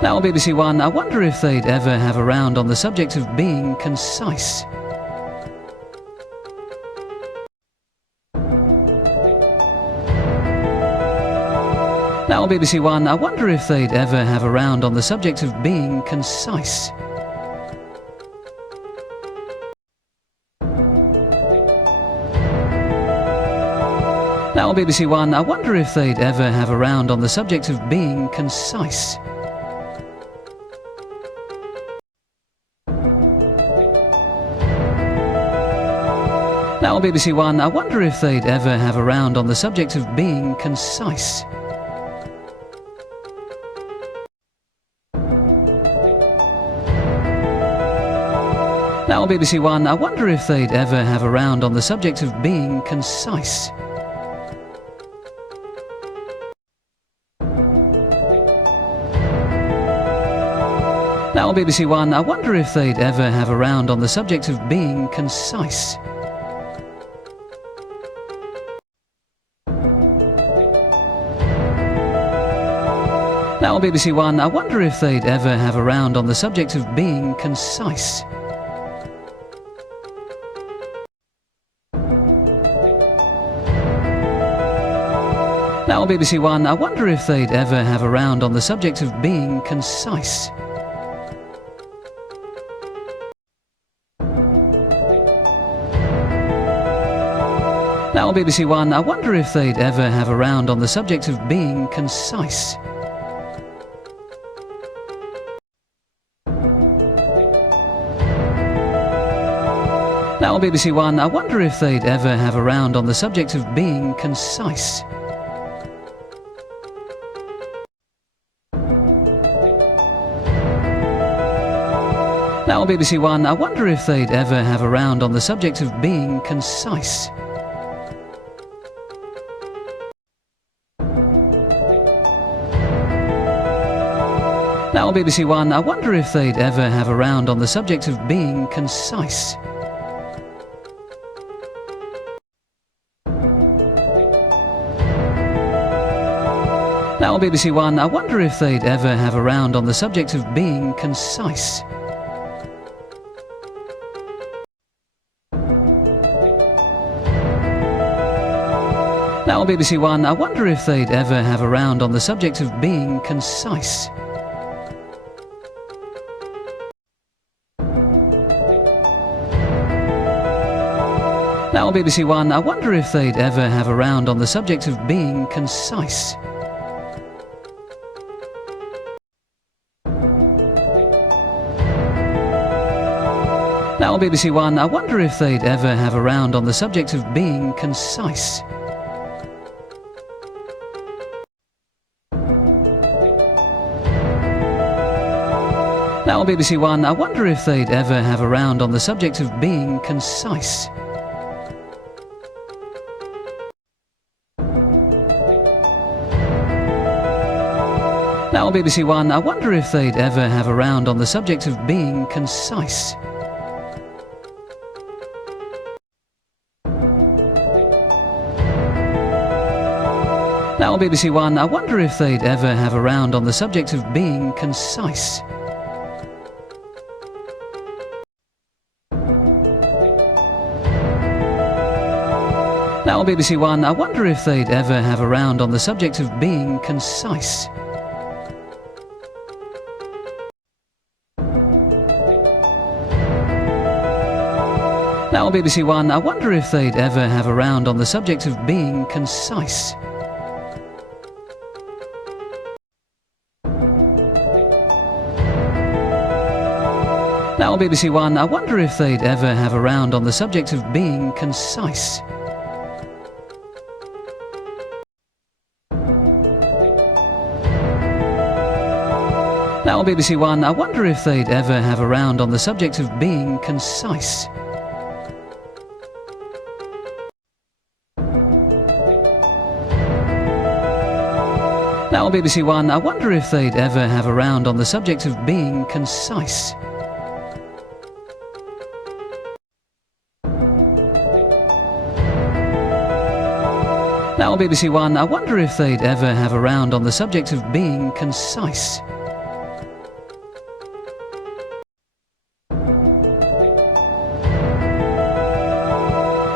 Now on BBC One, I wonder if they'd ever have a round on the subject of being concise. Now on BBC One, I wonder if they'd ever have a round on the subject of being concise. Now on BBC One, I wonder if they'd ever have a round on the subject of being concise. Now on BBC One, I wonder if they'd ever have a round on the subject of being concise. Now on BBC One, I wonder if they'd ever have a round on the subject of being concise. Now on BBC One, I wonder if they'd ever have a round on the subject of being concise. Now on BBC One, I wonder if they'd ever have a round on the subject of being concise. Now on BBC One, I wonder if they'd ever have a round on the subject of being concise. Now on BBC One, I wonder if they'd ever have a round on the subject of being concise. Now on BBC One, I wonder if they'd ever have a round on the subject of being concise. Now on BBC One, I wonder if they'd ever have a round on the subject of being concise. Now on BBC One, I wonder if they'd ever have a round on the subject of being concise. Now on BBC One, I wonder if they'd ever have a round on the subject of being concise. Now on BBC One, I wonder if they'd ever have a round on the subject of being concise. Now on BBC One, I wonder if they'd ever have a round on the subject of being concise. Now on BBC One, I wonder if they'd ever have a round on the subject of being concise. Now on BBC One, I wonder if they'd ever have a round on the subject of being concise. Now on BBC One, I wonder if they'd ever have a round on the subject of being concise. Now on BBC One, I wonder if they'd ever have a round on the subject of being concise. Now on BBC One, I wonder if they'd ever have a round on the subject of being concise. Now on BBC One, I wonder if they'd ever have a round on the subject of being concise. Now on BBC One, I wonder if they'd ever have a round on the subject of being concise. Now on BBC One, I wonder if they'd ever have a round on the subject of being concise. Now on BBC One, I wonder if they'd ever have a round on the subject of being concise. Now on BBC One, I wonder if they'd ever have a round on the subject of being concise.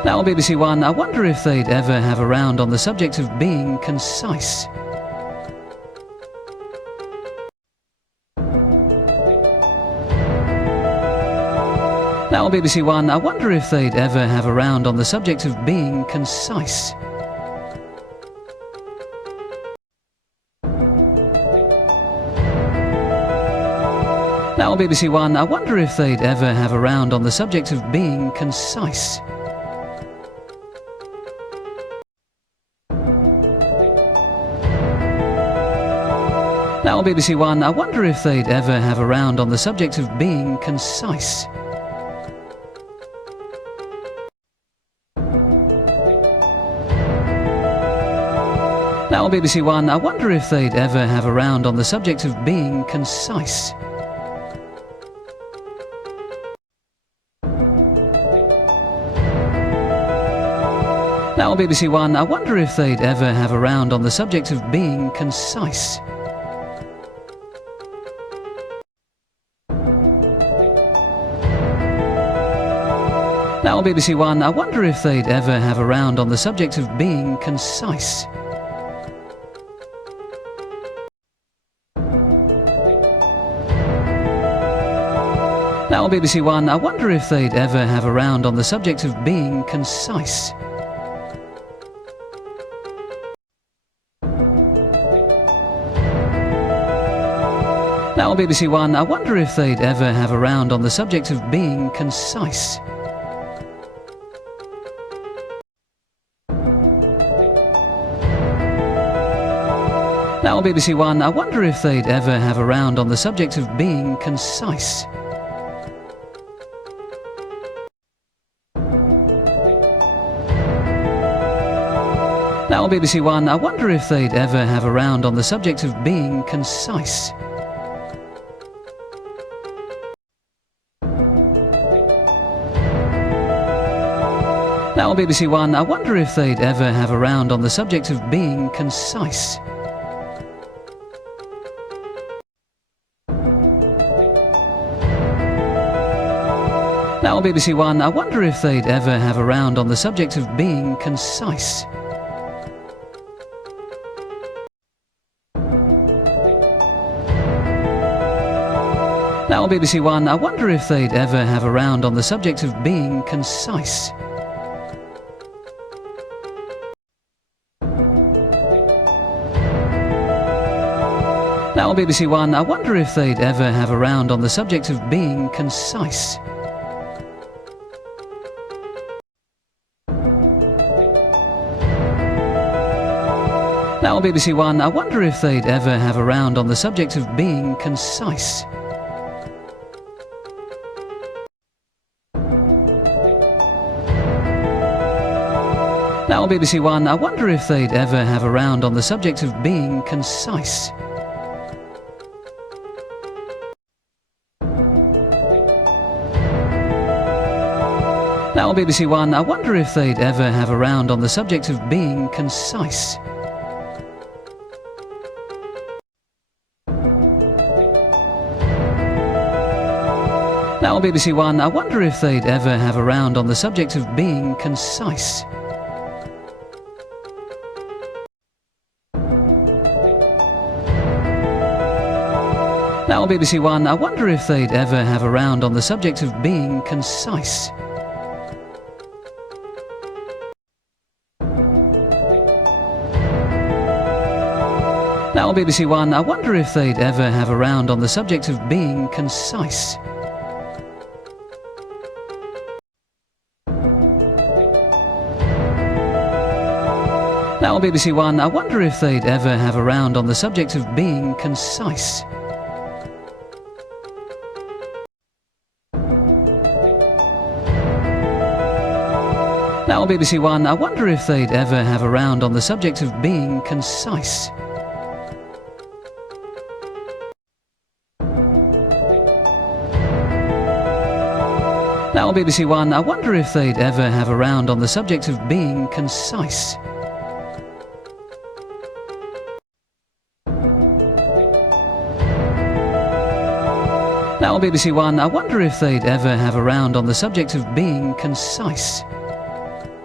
Now on BBC One, I wonder if they'd ever have a round on the subject of being concise. Now on BBC One, I wonder if they'd ever have a round on the subject of being concise. Now on BBC One, I wonder if they'd ever have a round on the subject of being concise. Now on BBC One, I wonder if they'd ever have a round on the subject of being concise. Now on BBC One, I wonder if they'd ever have a round on the subject of being concise. Now on BBC One, I wonder if they'd ever have a round on the subject of being concise. Now on BBC One, I wonder if they'd ever have a round on the subject of being concise. Now on BBC One, I wonder if they'd ever have a round on the subject of being concise. Now on BBC One, I wonder if they'd ever have a round on the subject of being concise. Now on BBC One, I wonder if they'd ever have a round on the subject of being concise. Now on BBC One, I wonder if they'd ever have a round on the subject of being concise. Now on BBC One, I wonder if they'd ever have a round on the subject of being concise. Now on BBC One, I wonder if they'd ever have a round on the subject of being concise. Now on BBC One, I wonder if they'd ever have a round on the subject of being concise. Now on BBC One, I wonder if they'd ever have a round on the subject of being concise. Now on BBC One, I wonder if they'd ever have a round on the subject of being concise. Now on BBC One, I wonder if they'd ever have a round on the subject of being concise. Now on BBC One, I wonder if they'd ever have a round on the subject of being concise. Now on BBC One, I wonder if they'd ever have a round on the subject of being concise. Now on BBC One, I wonder if they'd ever have a round on the subject of being concise. Now on BBC One, I wonder if they'd ever have a round on the subject of being concise. Now on BBC One, I wonder if they'd ever have a round on the subject of being concise. Now on BBC One, I wonder if they'd ever have a round on the subject of being concise. Now on BBC One, I wonder if they'd ever have a round on the subject of being concise. Now on BBC One, I wonder if they'd ever have a round on the subject of being concise.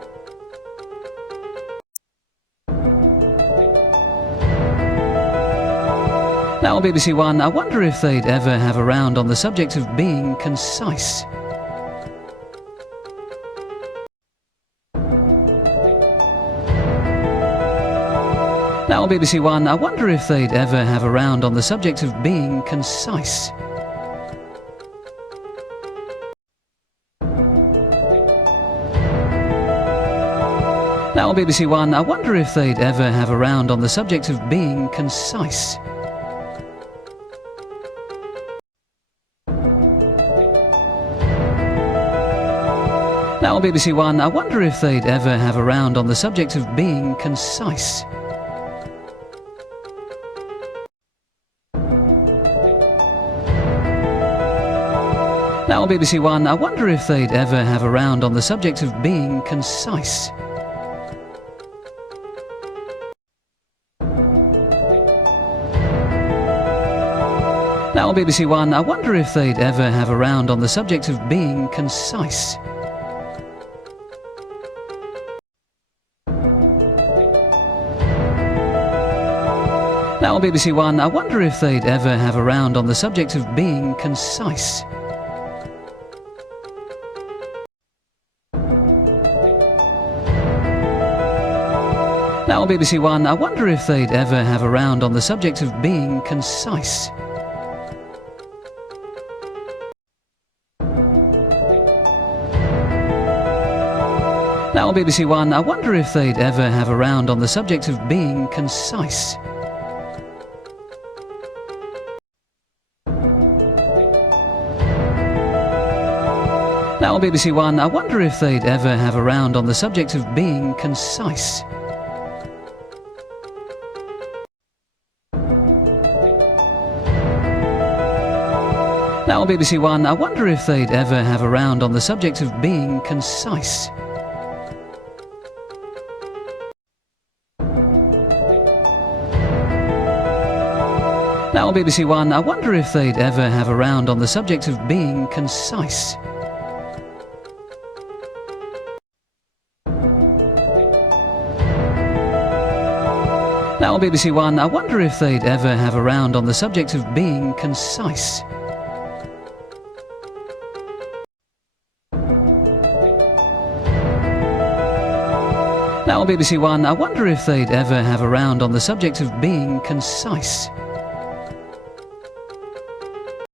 Now on BBC One, I wonder if they'd ever have a round on the subject of being concise. Now on BBC One, I wonder if they'd ever have a round on the subject of being concise. Now on BBC One, I wonder if they'd ever have a round on the subject of being concise. Now on BBC One, I wonder if they'd ever have a round on the subject of being concise. Now on BBC One, I wonder if they'd ever have a round on the subject of being concise. Now on BBC One, I wonder if they'd ever have a round on the subject of being concise. Now on BBC One, I wonder if they'd ever have a round on the subject of being concise. Now on BBC One, I wonder if they'd ever have a round on the subject of being concise. Now on BBC One, I wonder if they'd ever have a round on the subject of being concise. Now on BBC One, I wonder if they'd ever have a round on the subject of being concise. Now on BBC One, I wonder if they'd ever have a round on the subject of being concise. Now on BBC One, I wonder if they'd ever have a round on the subject of being concise. Now on BBC One, I wonder if they'd ever have a round on the subject of being concise. Now on BBC One, I wonder if they'd ever have a round on the subject of being concise.